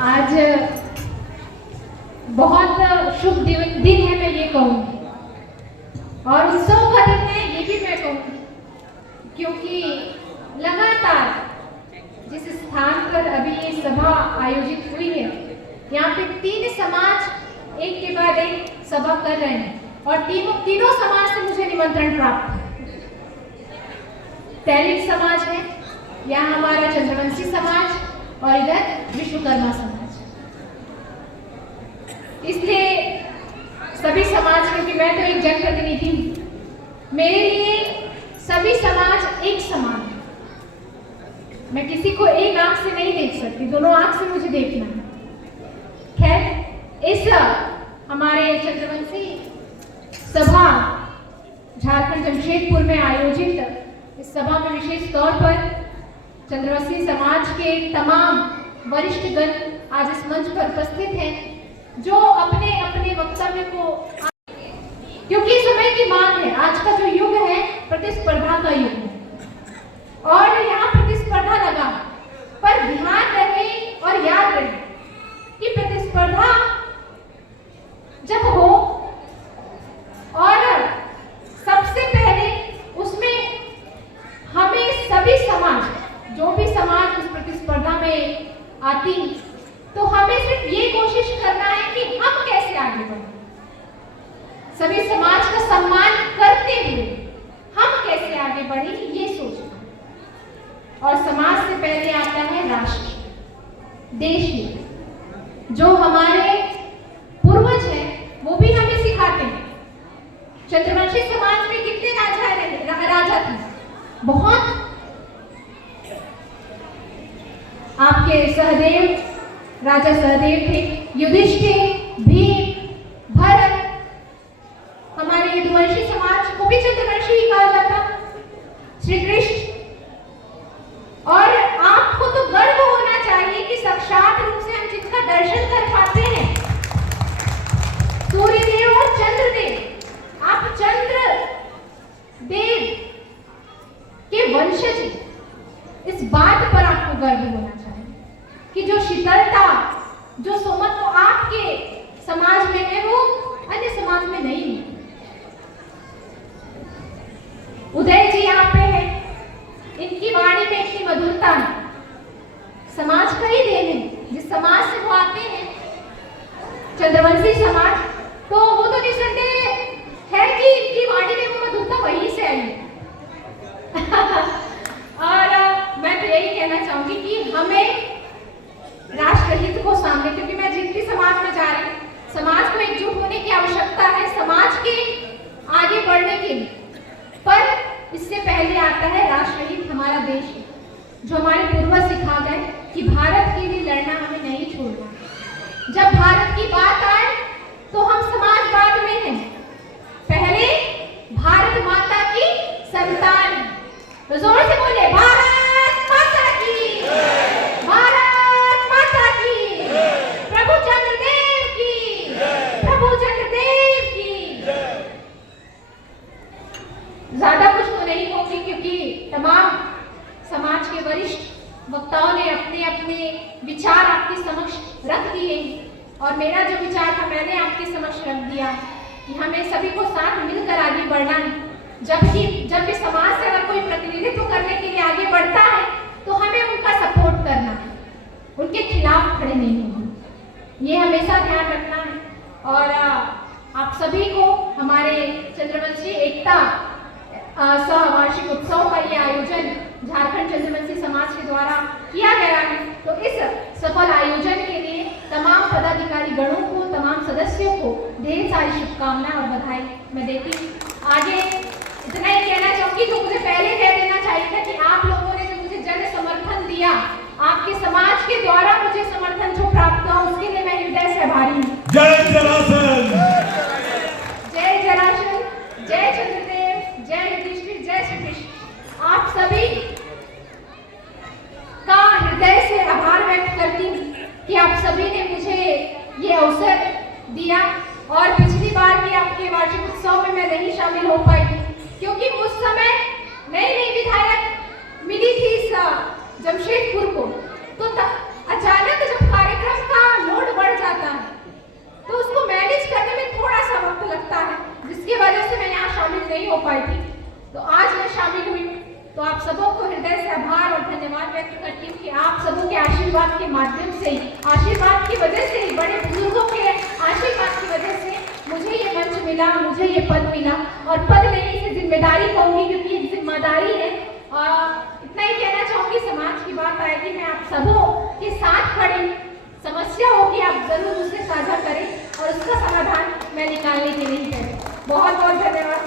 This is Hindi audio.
आज बहुत शुभ दिन है, मैं ये कहूँगी, और उत्सव का दिन है ये भी मैं कहूँगी, क्योंकि लगातार जिस स्थान पर अभी ये सभा आयोजित हुई है, यहाँ पे 3 समाज एक के बाद एक सभा कर रहे हैं और तीनों समाज से मुझे निमंत्रण प्राप्त है। तैलिक समाज है, यहाँ हमारा चंद्रवंशी समाज और इधर विश्वकर्मा समाज। इसलिए सभी समाज, क्योंकि मैं तो एक जनप्रतिनिधि हूँ, मेरे लिए सभी समाज एक समान है। मैं किसी को एक आंख से नहीं देख सकती, दोनों आंख से मुझे देखना है। खैर, इस हमारे चंद्रवंशी सभा झारखंड जमशेदपुर में आयोजित इस सभा में विशेष तौर पर चंद्रवंशी समाज के तमाम वरिष्ठ गण आज इस मंच पर उपस्थित हैं, जो अपने अपने वक्तव्य को, क्योंकि समय की मांग है, आज का जो युग है प्रतिस्पर्धा का युग है और यहाँ प्रतिस्पर्धा लगा, पर ध्यान रहे और याद रहे कि प्रतिस्पर्धा जब हो और सबसे पहले उसमें हमें सभी समाज, जो भी समाज उस प्रतिस्पर्धा में आती, तो हमें सिर्फ ये कोशिश करना है कि हम कैसे आगे बढ़ें, सभी समाज का सम्मान करते हुए हम कैसे आगे बढ़ें, ये सोचना। और समाज से पहले आता है राष्ट्र, देश, जो हमारे पूर्वज हैं वो भी हमें सिखाते हैं। चंद्रवंशी समाज में कितने राजा थे, बहुत। आपके सहदेव, राजा सहदेव थे, युधिष्ठिर, भीम, भरत, हमारे यदुवंशी समाज को भी चंद्रवंशी ही कहा जाता, श्री कृष्ण। और आपको तो गर्व होना चाहिए कि साक्षात रूप से हम जिनका दर्शन कर पाते हैं, सूर्यदेव और चंद्रदेव, आप चंद्र देव के वंशज, इस बात पर आपको गर्व होना चाहिए कि जो शीतलता, जो सुमन आपके समाज में है वो अन्य समाज में नहीं है। उदय जी यहाँ पे है, इनकी वाणी में इतनी मधुरता है, समाज का ही देन है, जिस समाज से वो आते हैं चंद्रवंशी समाज, तो वो तो निसंदेह है कि इनकी वाणी में वो मधुरता वहीं से आई है। और मैं तो यही कहना चाहूंगी कि हमें राष्ट्रहित को सामने, क्योंकि मैं जिस भी समाज में जा रही हूँ, समाज को एकजुट होने की आवश्यकता है समाज के आगे बढ़ने के लिए, पर इससे पहले आता है राष्ट्रहित, हमारा देश, जो हमारे पूर्वज सिखा गए कि भारत के लिए लड़ना हमें नहीं छोड़ना। जब भारत की बात आए तो हम समाजवाद में हैं, पहले भारत माता की संतान, तो जोर से बोले भारत माता की, भारत माता की, प्रभु चंद्रदेव की, प्रभु चंद्रदेव की। ज्यादा कुछ तो नहीं होगी, क्योंकि तमाम समाज के वरिष्ठ वक्ताओं ने अपने अपने विचार आपके समक्ष रख दिए, और मेरा जो विचार था मैंने आपके समक्ष रख दिया कि हमें सभी को साथ मिलकर आगे बढ़ना है। जब भी समाज से अगर कोई प्रतिनिधित्व करने के लिए आगे बढ़ता है तो हमें उनका सपोर्ट करना है, उनके खिलाफ खड़े नहीं होना, ये हमेशा ध्यान रखना है। और आप सभी को हमारे चंद्रवंशी एकता सह-वार्षिक उत्सव का ये आयोजन झारखंड चंद्रवंशी समाज के द्वारा किया गया है, तो इस सफल आयोजन के लिए तमाम पदाधिकारी गणों को, तमाम सदस्यों को ढेर सारी शुभकामनाएं और बधाई मैं देती हूँ। आगे इतना ही कहना चाहूंगी, तो मुझे पहले कह देना चाहिए था कि आप लोगों ने जो मुझे जन समर्थन दिया, आपके समाज के द्वारा मुझे समर्थन जो प्राप्त हुआ, उसके लिए मैं हृदय से आभारी हूँ। जय जरासन, जय जरासन, जय चंद्रदेव, जय युधिष्ठिर, जय श्री कृष्ण। आप सभी का हृदय से आभार व्यक्त करती हूँ कि आप सभी ने मुझे ये अवसर दिया, और पिछली बार की आपके वार्षिक उत्सव में मैं नहीं शामिल हो पाई क्योंकि उस समय नई विधायक मिली थी इस जमशेदपुर को, तो अचानक जब कार्यक्रम का के माध्यम से, आशीर्वाद की वजह से, बड़े बुजुर्गों के आशीर्वाद की वजह से मुझे ये मंच मिला, मुझे ये पद मिला। और पद नहीं, इसे जिम्मेदारी कहूँगी क्योंकि एक जिम्मेदारी है। इतना ही कहना चाहूँगी, समाज की बात आएगी मैं आप सबों के साथ खड़ी, समस्या होगी आप जरूर उससे साझा करें और उसका समाधान मैं निकालने के लिए करें। बहुत बहुत धन्यवाद।